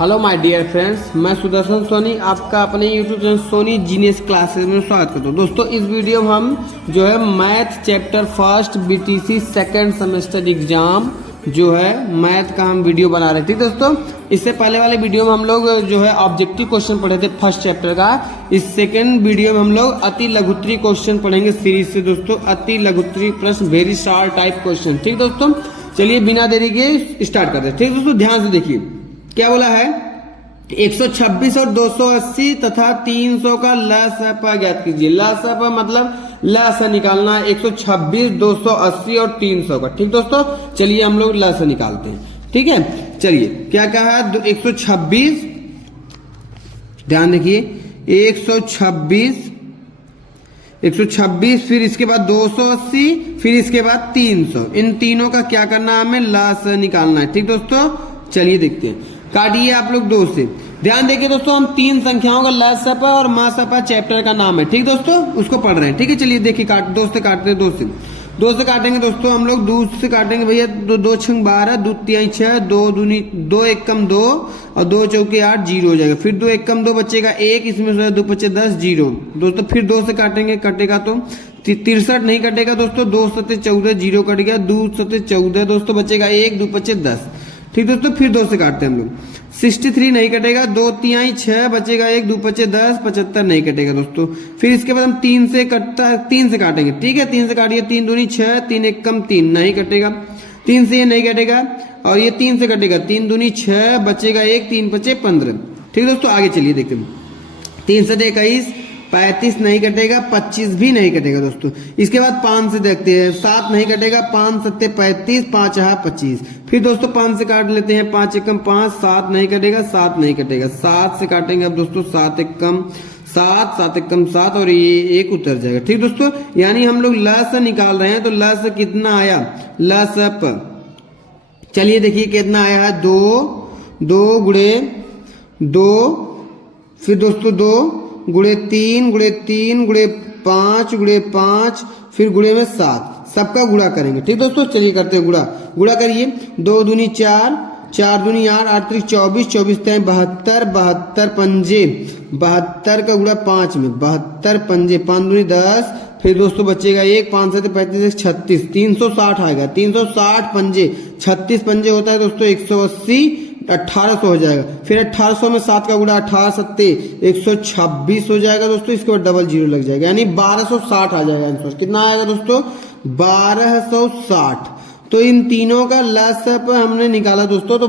Hello my dear friends, मैं सुदर्शन सोनी आपका अपने YouTube channel Soni genius classes में स्वागत करता हूँ। दोस्तों इस वीडियो में हम जो है math chapter first BTC second semester exam जो है मैथ का हम वीडियो बना रहे थे। दोस्तों इससे पहले वाले वीडियो में हम लोग जो है ऑब्जेक्टिव क्वेश्चन पढ़े थे फर्स्ट चैप्टर का। इस सेकंड वीडियो में हम लोग अति लघुत्तरी क्वेश्चन पढ़ेंगे सीरीज से। दोस्तों अति लघुत्तरी प्रश्न, वेरी शॉर्ट टाइप क्वेश्चन। ठीक दोस्तों, चलिए बिना देरी के स्टार्ट करते हैं। ठीक दोस्तों, ध्यान से देखिए क्या बोला है। 126 और 280 तथा 300 का लसाअ ज्ञात कीजिए। लसाअ मतलब लसाअ निकालना है 126, 280 और 300 का। ठीक दोस्तों, चलिए हम लोग लसाअ निकालते हैं। ठीक है, चलिए क्या कहा है। 126, ध्यान देखिए 126 फिर इसके बाद 280 फिर इसके बाद 300। इन तीनों का क्या करना है, हमें लसाअ निकालना है। ठीक दोस्तों, चलिए देखते हैं। काटिए आप लोग 2 से। ध्यान देखिए दोस्तों, हम 3 संख्याओं का लसाअ और मासाअ चैप्टर का नाम है। ठीक दोस्तों, उसको पढ़ रहे हैं। ठीक है, चलिए देखिए 2 से काटते हैं। 2 से काटेंगे दोस्तों हम लोग। 2 से काटेंगे भैया। 2 छंग 12, 2 तिहाई 6, 2 एक कम 2 और 2 चौके 8, 0 हो जाएगा। फिर 2 एक कम 2 बचेगा 1, इसमें 2 पचे 10, 0। दोस्तों फिर 2 से काटेंगे, कटेगा तो 63 नहीं कटेगा दोस्तों। 2 सते 14, 0 कट गया। 2 सते 14 दोस्तों, बचेगा 1, 2 पचे 10। ठीक दोस्तों, फिर 2 से काटते हैं हम लोग। 63 नहीं कटेगा। 2 तिहाई 6 बचेगा 1, 2 पचे 10, 75 नहीं कटेगा दोस्तों। फिर इसके बाद हम 3 से काटेंगे। ठीक है, 3 से काटिए। 3 दूनी 6, 3 एक कम 3 नहीं कटेगा। 3 से ये नहीं कटेगा और ये 3 से कटेगा। 3 दूनी 6 बचेगा 1, 3 पचे 15। ठीक दोस्तों, आगे चलिए देखते हैं। 3 से 21, 35 नहीं कटेगा। 25 भी नहीं कटेगा दोस्तों। इसके बाद 5 से देखते हैं। 7 नहीं कटेगा। 5 सत्ते 35, 5 25। फिर दोस्तों 5 से काट लेते हैं। 5 एकम 5, 7 नहीं कटेगा। 7 नहीं कटेगा। 7 से काटेंगे अब दोस्तों। 7 एकम 7, 7 एकम 7 और ये 1 उतर जाएगा। ठीक दोस्तों, यानी हम लोग लसाअ निकाल रहे हैं। तो लसाअ कितना आया, लसाअ चलिए देखिए कितना आया है। 2 गुणे 2, फिर दोस्तों 2 गुणे 3 गुणे 3 गुणे 5 गुणे 5, फिर गुणे में 7। सबका गुणा करेंगे। ठीक दोस्तों, चलिए करते हैं गुणा करिए। 2 दूनी 4, 4 दूनी 8, 8 त्रिक 24, 24 तिहाई 72, 72 पंजे 72 का गुणा 5 में 72 पंजे 5 दूनी 10। फिर दोस्तों बचेगा 1, 5 से 35, 36, 360 आएगा। 360 पंजे 36 पंजे होता है दोस्तों 180, 1800 हो जाएगा। फिर 1800 में 7 का गुणा 18 सत्ते 126 हो जाएगा दोस्तों। इसके बाद डबल 0 लग जाएगा, यानी 1260 आ जाएगा आंसर। कितना आएगा दोस्तों, 1260। तो इन तीनों का लसाअ हमने निकाला दोस्तों। तो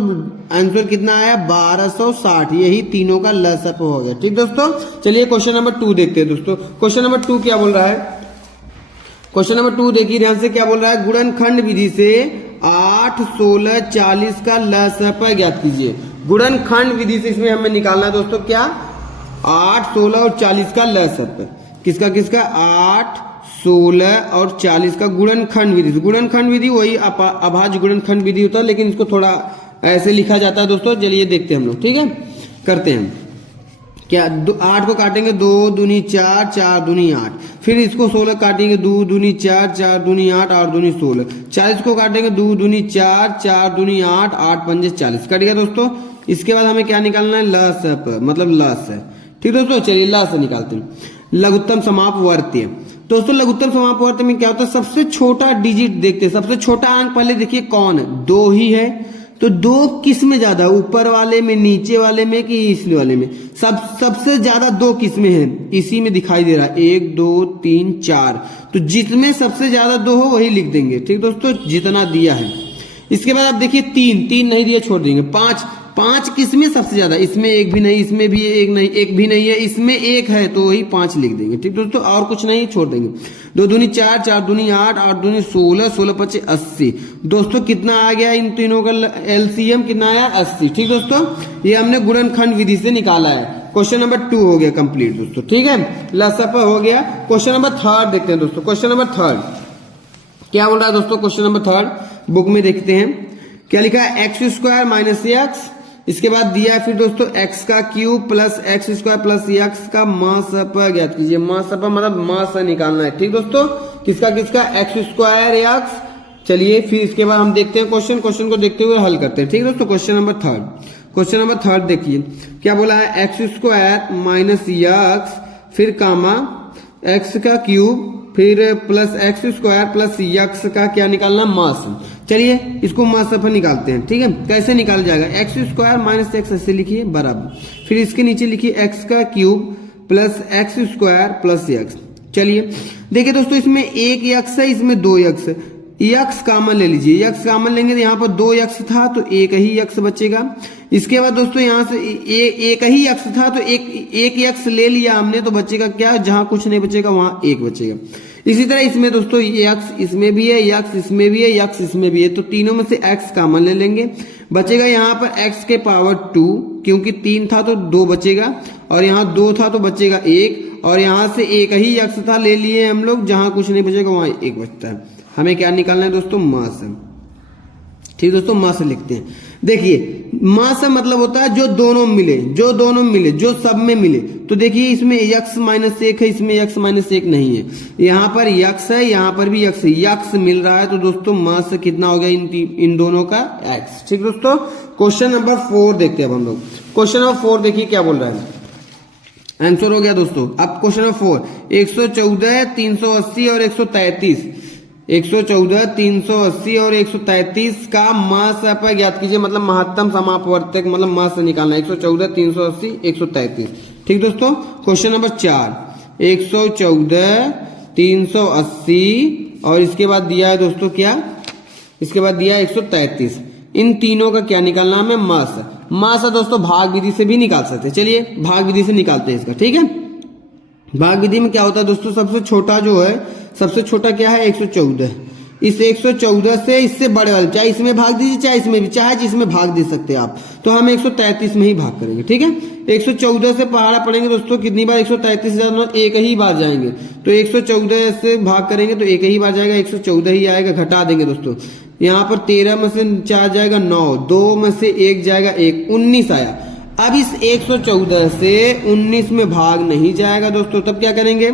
आंसर कितना आया, 1260। यही तीनों का लसाअ हो गया। ठीक दोस्तों, चलिए क्वेश्चन नंबर 2 देखते हैं दोस्तों। क्वेश्चन नंबर 2 क्या बोल रहा है। क्वेश्चन नंबर 2 देखिए ध्यान से क्या बोल रहा है। गुणनखंड विधि से 8, 16, 40 का लसाअ ज्ञात कीजिए। गुणनखंड विधि से इसमें हमें निकालना है दोस्तों क्या, 8, 16 और 40 का लसाअ। किसका 8, 16 और 40 का गुणनखंड विधि। गुणनखंड विधि वही अभाज्य गुणनखंड विधि होता है, लेकिन इसको थोड़ा ऐसे लिखा जाता है दोस्तों। चलिए देखते हैं हम लोग। ठीक है, करते हैं क्या। 8 को काटेंगे। 2 दूनी 4, 4 दूनी 8। फिर इसको 16 काटेंगे। 2 दूनी 4, 4 दूनी 8, 8 दूनी 16। 40 को काटेंगे। 2 दूनी 4, 4 दूनी 8, 8 पंजे 40 कट गया दोस्तों। इसके बाद हमें क्या निकालना है, लसाअ मतलब लसाअ। ठीक दोस्तों, चलिए लसाअ निकालते हैं। लघुत्तम समापवर्तीय दोस्तों, लघुत्तम समापवर्ती में क्या होता है, सबसे छोटा डिजिट देखते हैं। सबसे छोटा अंक पहले देखिए कौन है, 2 ही है। तो 2 किस में ज्यादा, ऊपर वाले में, नीचे वाले में कि इस वाले में। सबसे ज्यादा 2 किस में है, इसी में दिखाई दे रहा है। 1, 2, 3, 4। तो जिसमें सबसे ज्यादा 2 हो वही लिख देंगे। ठीक दोस्तों, जितना दिया है। इसके बाद आप देखिए 3 नहीं दिया, छोड़ देंगे। 5 किसमें सबसे ज्यादा, इसमें 1 भी नहीं, इसमें भी 1 भी नहीं है, इसमें 1 है तो वही 5 लिख देंगे। ठीक दोस्तों, और कुछ नहीं, छोड़ देंगे। 2 दूनी 4, 4 दूनी 8, 8 दूनी 16, 16 पचे 80। दोस्तों कितना आ गया, इन तीनों का एलसीएम कितना आया, 80। ठीक दोस्तों, ये हमने गुणनखंड विधि से निकाला है। क्वेश्चन नंबर 2 हो गया कंप्लीट दोस्तों। ठीक है, लसाअ हो गया। क्वेश्चन नंबर 3 देखते हैं दोस्तों। क्वेश्चन नंबर 3 क्या बोल रहा है दोस्तों। क्वेश्चन नंबर 3 बुक में देखते हैं क्या लिखा है, x² माइनस x। इसके बाद दिया है फिर दोस्तों x का cube plus x² plus x का मासाअ ज्ञात कीजिए। मासाअ मतलब मास निकालना है। ठीक दोस्तों, किसका x² x। चलिए फिर इसके बाद हम देखते हैं क्वेश्चन को देखते हुए हल करते हैं। ठीक दोस्तों, क्वेश्चन नंबर 3 क्वेश्चन नंबर 3 देखिए क्या बोला है, एक्स स्क्वायर माइनस यक्स फिर कामा एक्स का क्यूब फिर plus x square plus x का क्या निकालना, मास। चलिए इसको मास पर निकालते हैं, ठीक है। कैसे निकाला जाएगा, एक्स स्क्वायर माइनस एक्स ऐसे लिखिए बराबर, फिर इसके नीचे लिखिए एक्स का cube plus x square plus x. चलिए देखिए दोस्तों, इसमें एक यक्स है, इसमें दो यक्स है, यक्स कॉमन ले लीजिए, यक्स कॉमन लेंगे तो यहाँ पर दो यक्स था तो एक ही यक्स बचेगा। इसके बाद दोस्तों यहाँ से एक ही यक्स था तो एक यक्स ले लिया हमने तो बचेगा क्या, जहां कुछ नहीं बचेगा वहां एक बचेगा। इसी तरह इसमें दोस्तों यक्स इसमें भी है, यक्स इसमें भी है, यक्स इसमें भी है, तो तीनों में से एक्स कॉमन ले लेंगे, बचेगा यहाँ पर एक्स के पावर 2, क्योंकि 3 था तो 2 बचेगा, और यहाँ 2 था तो बचेगा 1, और यहाँ से एक ही यक्स था ले लिए हम लोग, जहां कुछ नहीं बचेगा वहां 1 बचता है। हमें क्या निकालना है दोस्तों, मास। ठीक दोस्तों, मास लिखते हैं। देखिए मास मतलब होता है जो दोनों मिले, जो दोनों मिले, जो सब में मिले। तो देखिए इसमें यक्स माइनस 1 है, इसमें यक्स माइनस 1 नहीं है, यहाँ पर यक्स है, यहाँ पर भी यक्स है, यक्स मिल रहा है, तो दोस्तों मास कितना हो गया इन दोनों का, एक्स। ठीक दोस्तों, क्वेश्चन नंबर 4 देखते हैं अब हम लोग। क्वेश्चन नंबर 4 देखिए क्या बोल रहा है, आंसर हो गया दोस्तों। अब क्वेश्चन नंबर 4, 114, 380 और 133, 114, 380 और 133 का मास आप ज्ञात कीजिए, मतलब महत्तम समापवर्तक, मतलब मास निकालना है। 114, 380, 133। ठीक दोस्तों, क्वेश्चन नंबर 4, 114, 380 और इसके बाद दिया है दोस्तों क्या, इसके बाद दिया है 133। इन तीनों का क्या निकालना है, मास। मास है दोस्तों भाग विधि से भी निकाल सकते हैं। चलिए भाग विधि से निकालते हैं इसका, ठीक है। भाग विधि में क्या होता है दोस्तों, सबसे छोटा जो है, सबसे छोटा क्या है 114, इस 114 से इससे बड़े वाले, चाहे इसमें भाग दीजिए चाहे इसमें भी, चाहे जिसमें भाग दे सकते हैं आप, तो हम 133 में ही भाग करेंगे, ठीक है। 114 से पहाड़ा पड़ेंगे दोस्तों, कितनी बार, 133 एक ही बार जाएंगे, तो 114 से भाग करेंगे तो एक ही बार जाएगा, 114 ही आएगा, घटा देंगे दोस्तों। यहाँ पर 13 में से 4 जाएगा 9, 2 में से 1 जाएगा 1, 19 आया। अब इस 114 से 19 में भाग नहीं जाएगा दोस्तों, तब क्या करेंगे,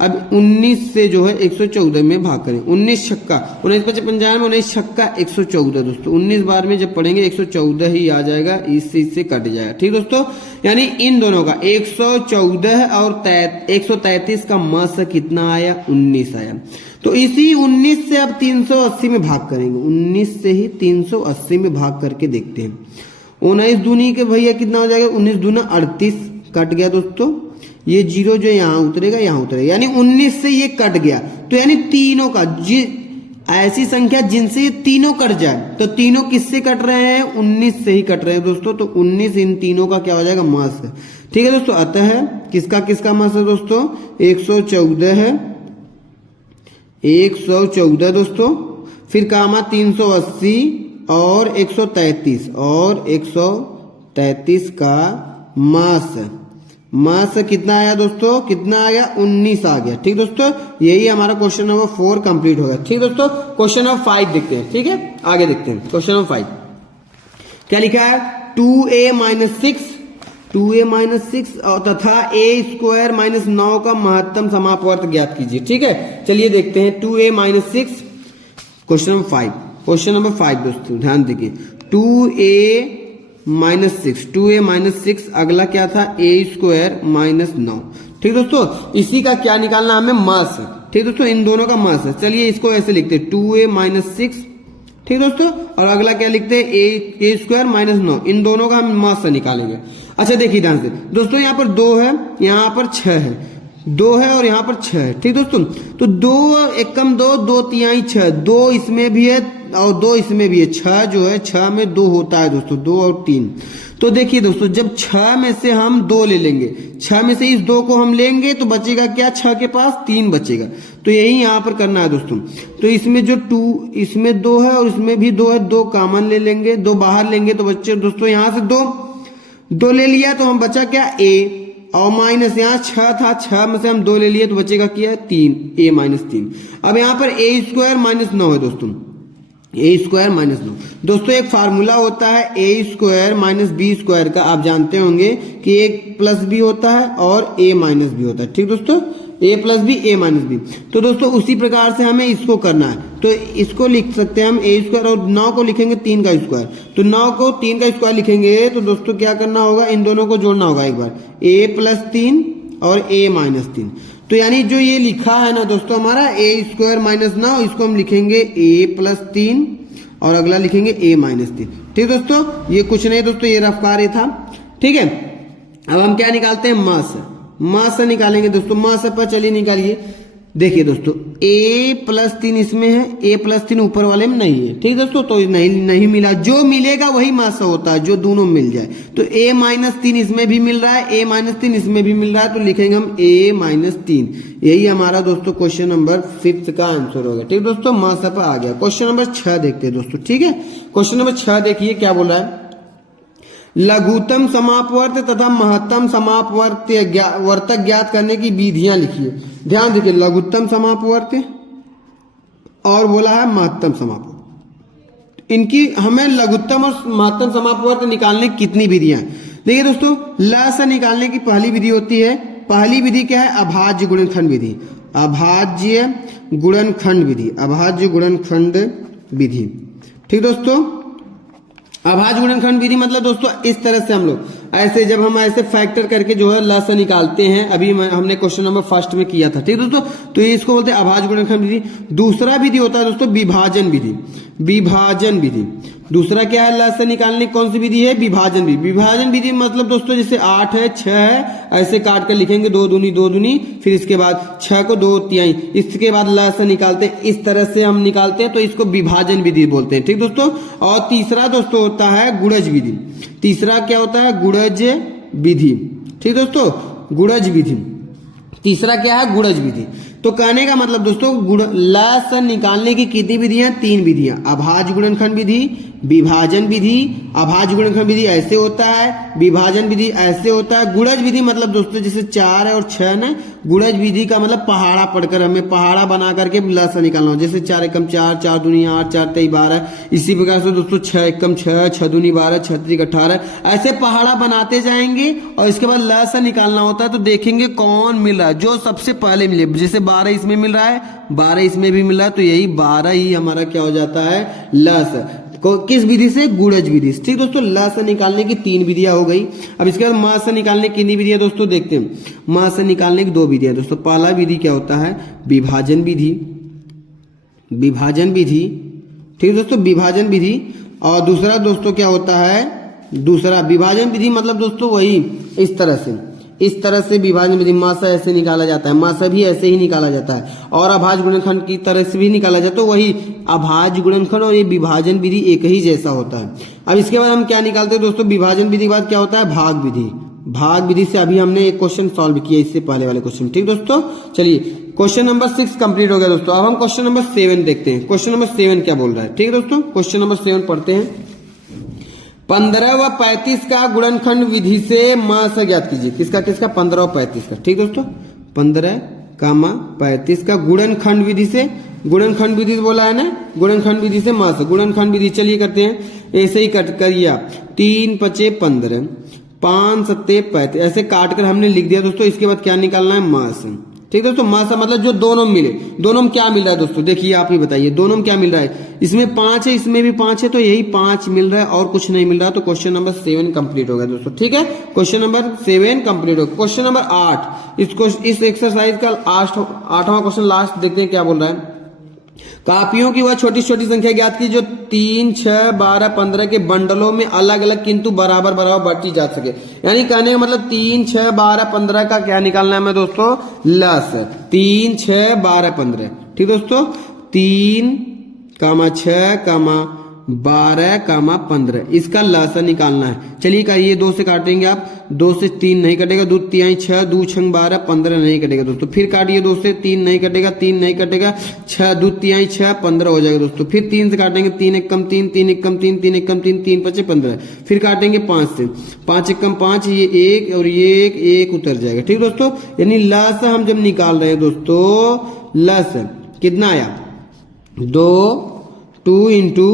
अब 19 से जो है 114 में भाग करें, 19 छक्का 19 × 55 में 19 छक्का 114 दोस्तों, 19 बार में जब पढ़ेंगे 114 ही आ जाएगा, इससे कट जाएगा। ठीक दोस्तों, यानी इन दोनों का 114 और 133 का मास कितना आया, 19 आया। तो इसी 19 से अब 380 में भाग करेंगे, 19 से ही 380 में भाग करके देखते हैं। 19 दूनी के भैया कितना हो जाएगा, 19 दूना 38, कट गया दोस्तों, ये 0 जो यहाँ उतरेगा यहाँ उतरेगा, यानी 19 से ये कट गया, तो यानी तीनों का ऐसी संख्या जिनसे ये तीनों कट जाए, तो तीनों किससे कट रहे हैं, 19 से ही कट रहे हैं दोस्तों, तो 19 इन तीनों का क्या हो जाएगा, मास है। ठीक है दोस्तों, अतः किसका किसका मास है दोस्तों, 114 है, 114 दोस्तों, फिर कामा 380 और 133, और 133 का मास, मास कितना आया दोस्तों, कितना आ गया, 19 आ गया। ठीक दोस्तों, यही हमारा क्वेश्चन नंबर 4 कंप्लीट हो गया। ठीक दोस्तों, क्वेश्चन नंबर 5 देखते हैं, ठीक है, आगे देखते हैं। क्वेश्चन नंबर 5 क्या लिखा है, 2a माइनस 6, 2a माइनस 6 तथा a² - 9 का महत्तम समापवर्त ज्ञात कीजिए। ठीक है, चलिए देखते हैं 2a minus 6, question number 5, question number 5 दोस्तों ध्यान देखिए, 2a माइनस 6, 2a माइनस 6, अगला क्या था, a² - 9। ठीक दोस्तों, इसी का क्या निकालना हमें, मास। ठीक दोस्तों, इन दोनों का मास है। चलिए इसको ऐसे लिखते हैं 2a माइनस 6, ठीक दोस्तों, और अगला क्या लिखते हैं, a² - 9, इन दोनों का हम मास से निकालेंगे। अच्छा देखिए ध्यान से दोस्तों, यहाँ पर 2 है, यहाँ पर 6 है, 2 है और यहाँ पर 6 है। ठीक दोस्तों, तो 2 एकम 2, 2 तिहाई 6, 2 इसमें भी है और 2 इसमें भी है, 6 जो है 6 में 2 होता है दोस्तों, 2 और 3। तो देखिए दोस्तों, जब 6 में से हम 2 ले लेंगे, 6 में से इस 2 को हम लेंगे तो बचेगा क्या, 6 के पास 3 बचेगा, तो यही यहाँ पर करना है दोस्तों। तो इसमें जो 2, इसमें 2 है और इसमें भी 2 है, 2 कॉमन ले लेंगे, 2 बाहर लेंगे तो बच्चे दोस्तों यहाँ से 2 ले लिया, तो हम बचा क्या, a, और माइनस यहाँ 6 था, 6 में से हम 2 ले लिए तो बचेगा क्या, 3, a - 3। अब यहाँ पर a² - 9 है दोस्तों, a² - 9 दोस्तों, एक फार्मूला होता है a² - b² का, आप जानते होंगे कि एक प्लस भी होता है और a माइनस भी होता है। ठीक दोस्तों, ए प्लस बी ए माइनस बी। तो दोस्तों उसी प्रकार से हमें इसको करना है, तो इसको लिख सकते हैं हम ए स्क्वायर और 9 को लिखेंगे 3 का स्क्वायर। तो 9 को 3 का स्क्वायर लिखेंगे तो दोस्तों क्या करना होगा, इन दोनों को जोड़ना होगा एक बार, ए प्लस 3 और ए माइनस 3। तो यानी जो ये लिखा है ना दोस्तों हमारा ए स्क्वायर माइनस 9, इसको हम लिखेंगे ए प्लस 3 और अगला लिखेंगे ए माइनस 3। ठीक दोस्तों, ये कुछ नहीं दोस्तों, ये रफ कार्य था। ठीक है, अब हम क्या निकालते हैं, मास से निकालेंगे दोस्तों। मास पर चलिए निकालिए। देखिए दोस्तों a प्लस 3 इसमें है, a प्लस 3 ऊपर वाले में नहीं है। ठीक दोस्तों, तो नहीं मिला, जो मिलेगा वही मास होता है, जो दोनों मिल जाए। तो a माइनस 3 इसमें भी मिल रहा है, a माइनस 3 इसमें भी मिल रहा है, तो लिखेंगे हम a माइनस 3। यही हमारा दोस्तों क्वेश्चन नंबर 5 का आंसर होगा। ठीक दोस्तों, मास पर आ गया। क्वेश्चन नंबर 6 देखते हैं दोस्तों। ठीक है, क्वेश्चन नंबर 6 देखिए क्या बोल रहा है, लघुत्तम समापवर्त तथा महत्तम समापवर्तक ज्ञात करने की विधियां लिखिए। ध्यान देखिए, लघुत्तम समापवर्त और बोला है महत्तम समापवर्त, इनकी हमें लघुत्तम और महत्तम समापवर्त निकालने की कितनी विधियां। देखिए दोस्तों, ल से निकालने की पहली विधि होती है, पहली विधि क्या है, अभाज्य गुणनखंड विधि। अभाज्य गुणनखंड विधि, अभाज्य गुणनखंड विधि। ठीक दोस्तों, अभाज्य गुणनखंड विधि मतलब दोस्तों इस तरह से हम लोग ऐसे, जब हम ऐसे फैक्टर करके जो है ल से निकालते हैं, अभी हमने क्वेश्चन नंबर 1 में किया था। ठीक दोस्तों, तो इसको बोलते हैं अभाज्य गुणनखंड विधि। दूसरा विधि होता है दोस्तों विभाजन विधि। विभाजन विधि दूसरा क्या है, ल से निकालने कौन सी विधि है, विभाजन विधि। विभाजन विधि मतलब दोस्तों जैसे 8 है 6 है, ऐसे काट कर लिखेंगे 2 दूनी 2 दूनी, फिर इसके बाद 6 को 2 तिहाई, इसके बाद ल से निकालते हैं, इस तरह से हम निकालते हैं, तो इसको विभाजन विधि बोलते हैं। ठीक दोस्तों, और तीसरा दोस्तों होता है गुणज विधि। तीसरा क्या होता है, गुणज विधि। ठीक दोस्तों, गुणज विधि। तीसरा क्या है, गुणज विधि। तो कहने का मतलब दोस्तों ल से निकालने की कितनी विधियां, 3 विधियां, अभाज्य गुणनखंड विधि, विभाजन विधि। अभाज्य गुणनखंड विधि ऐसे होता है, विभाजन विधि ऐसे होता है। गुणज विधि मतलब दोस्तों जैसे 4 है और 6 ना, गुणज विधि का मतलब पहाड़ा पढ़कर हमें पहाड़ा बना करके ल से निकालना हो। जैसे 4 एकम 4, 4 दूनी 8, 4 तेई 12, इसी प्रकार से दोस्तों 6 एकम 6, 6 दूनी 12, 6 त्रिक 18, ऐसे पहाड़ा बनाते जाएंगे और इसके बाद ल से निकालना होता है। तो देखेंगे कौन मिल रहा है, जो सबसे पहले मिले। जैसे 12 इसमें मिल रहा है, 12 इसमें भी मिल रहा है, तो यही 12 ही हमारा क्या हो जाता है, ल से। किस विधि से, गुणज विधि से। ठीक दोस्तों, ल से निकालने की 3 विधियां हो गई। अब इसके बाद म से निकालने की कितनी विधियां दोस्तों देखते हैं। म से निकालने की 2 विधियां दोस्तों। पहला विधि क्या होता है, विभाजन विधि। विभाजन विधि, ठीक दोस्तों, विभाजन विधि। और दूसरा दोस्तों क्या होता है, दूसरा विभाजन विधि मतलब दोस्तों वही इस तरह से, इस तरह से विभाजन विधि। मासा ऐसे निकाला जाता है, मासा भी ऐसे ही निकाला जाता है, और अभाज्य गुणनखंड की तरह से भी निकाला जाता है। तो वही अभाज्य गुणनखंड और ये विभाजन विधि एक ही जैसा होता है। अब इसके बाद हम क्या निकालते हैं दोस्तों, विभाजन विधि के बाद क्या होता है, भाग विधि। भाग विधि से अभी हमने एक क्वेश्चन सॉल्व किया, इससे पहले वाले क्वेश्चन। ठीक दोस्तों, चलिए क्वेश्चन नंबर 6 कंप्लीट हो गया दोस्तों। अब हम क्वेश्चन नंबर 7 देखते हैं। क्वेश्चन नंबर 7 क्या बोल रहा है। ठीक है दोस्तों, क्वेश्चन नंबर 7 पढ़ते हैं। 15 व 35 का गुणनखंड विधि से म से ज्ञात कीजिए। किसका किसका, 15 और 35 का। ठीक दोस्तों, 15 कामा 35 का गुणनखंड विधि से, गुणनखंड विधि बोला है ना, गुणनखंड विधि से म से। गुणनखंड विधि चलिए करते हैं, ऐसे ही कट करिए आप। 3 5 15, 5 7 35, ऐसे काट कर हमने लिख दिया दोस्तों। इसके बाद क्या निकालना है, म से। ठीक दोस्तों, म से मतलब जो दोनों मिले, दोनों में क्या मिल रहा है दोस्तों, देखिए आप ही बताइए, दोनों में क्या मिल रहा है। इसमें 5 है, इसमें भी 5 है, तो यही 5 मिल रहा है और कुछ नहीं मिल रहा। तो क्वेश्चन नंबर 7 कंप्लीट हो गया दोस्तों। ठीक है, क्वेश्चन नंबर 7 कंप्लीट हो गया। क्वेश्चन नंबर 8, इस एक्सरसाइज का 8वां क्वेश्चन लास्ट देखते हैं क्या बोल रहा है। कापियों की वह छोटी छोटी संख्या ज्ञात की जो 3 6 12 15 के बंडलों में अलग अलग किंतु बराबर बराबर बांटी जा सके। यानी कहने का मतलब 3 6 12 15 का क्या निकालना है हमें दोस्तों, लस। 3 6 12 15। ठीक दोस्तों, 3 6 12 15, इसका लसा निकालना है। चलिए करिए, 2 से काटेंगे आप, 2 से 3 नहीं कटेगा, 2 तिहाई 6, 2 6 12 15 नहीं कटेगा दोस्तों। फिर काटिए, 2 से 3 नहीं कटेगा, 3 नहीं कटेगा, 6 2 तिहाई 6 15 हो जाएगा दोस्तों। फिर 3 से काटेंगे, 3 1 कम 3, 3 1 कम 3, 3 1 कम 3, 3 5 15। फिर काटेंगे 5 से, 5 1 कम 5, ये 1 और ये 1 उतर जाएगा। ठीक दोस्तों, यानी लसा हम जब निकाल रहे हैं दोस्तों, लस कितना आया, 2 इंटू,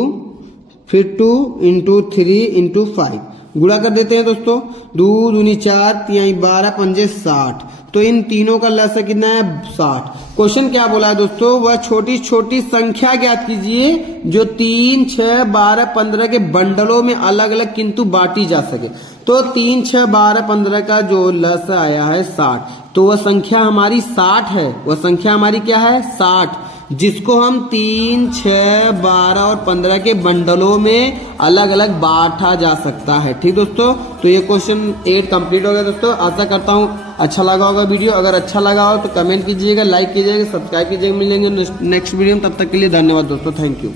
फिर 2 इंटू 3 इंटू 5, गुणा कर देते हैं दोस्तों। 2 दूनी 4 तिहाई 12 पंजे 60, तो इन तीनों का लसा कितना है 60। क्वेश्चन क्या बोला है दोस्तों, वह छोटी छोटी संख्या ज्ञात कीजिए जो 3, 6, 12, 15 के बंडलों में अलग अलग किंतु बांटी जा सके। तो 3, 6, 12, 15 का जो लसा आया है 60, तो वह संख्या हमारी 60 है। वह संख्या हमारी क्या है 60, जिसको हम 3, 6, 12 और 15 के बंडलों में अलग अलग बांटा जा सकता है। ठीक दोस्तों, तो ये क्वेश्चन 8 कंप्लीट हो गया दोस्तों। आशा करता हूँ अच्छा लगा होगा वीडियो। अगर अच्छा लगा हो तो कमेंट कीजिएगा, लाइक कीजिएगा, सब्सक्राइब कीजिएगा। मिलेंगे नेक्स्ट वीडियो में, तब तक के लिए धन्यवाद दोस्तों, थैंक यू।